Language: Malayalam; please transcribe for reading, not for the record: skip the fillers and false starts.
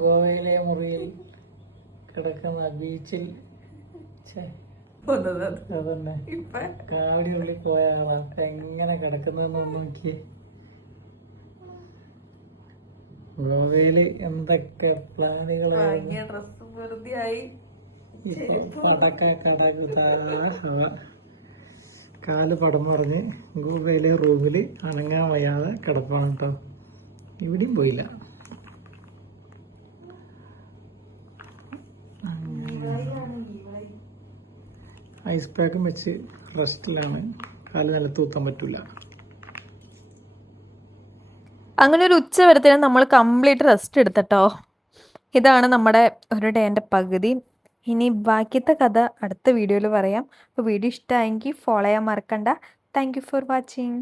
ഗോവയിലെ മുറിയിൽ കിടക്കുന്ന ബീച്ചിൽ അതന്നെ കാടിനുള്ളിൽ പോയ ആളാ എങ്ങനെ കിടക്കുന്നതെന്ന് നോക്കിയേ. ഗോവയില് എന്തൊക്കെ പ്ലാനുകളായി. പടക്ക കടകുതാ കാല് പടം പറഞ്ഞ് ഗോവയിലെ റൂമിൽ അനങ്ങാൻ വയ്യാതെ കിടപ്പാണ് കേട്ടോ. ഇവിടെയും പോയില്ല. ഐസ് പാക്കും വെച്ച് റെസ്റ്റിലാണ്. കാല് നിലത്തൂത്താൻ പറ്റൂല. അങ്ങനെ ഒരു ഉച്ച വരത്തേനും നമ്മൾ കംപ്ലീറ്റ് റെസ്റ്റ് എടുത്തട്ടോ. ഇതാണ് നമ്മുടെ ഒരു ഡേൻ്റെ പകുതി. ഇനി ബാക്കിയത്തെ കഥ അടുത്ത വീഡിയോയിൽ പറയാം. അപ്പോൾ വീഡിയോ ഇഷ്ടമായെങ്കിൽ ഫോളോ ചെയ്യാൻ മറക്കണ്ട. Thank you for watching.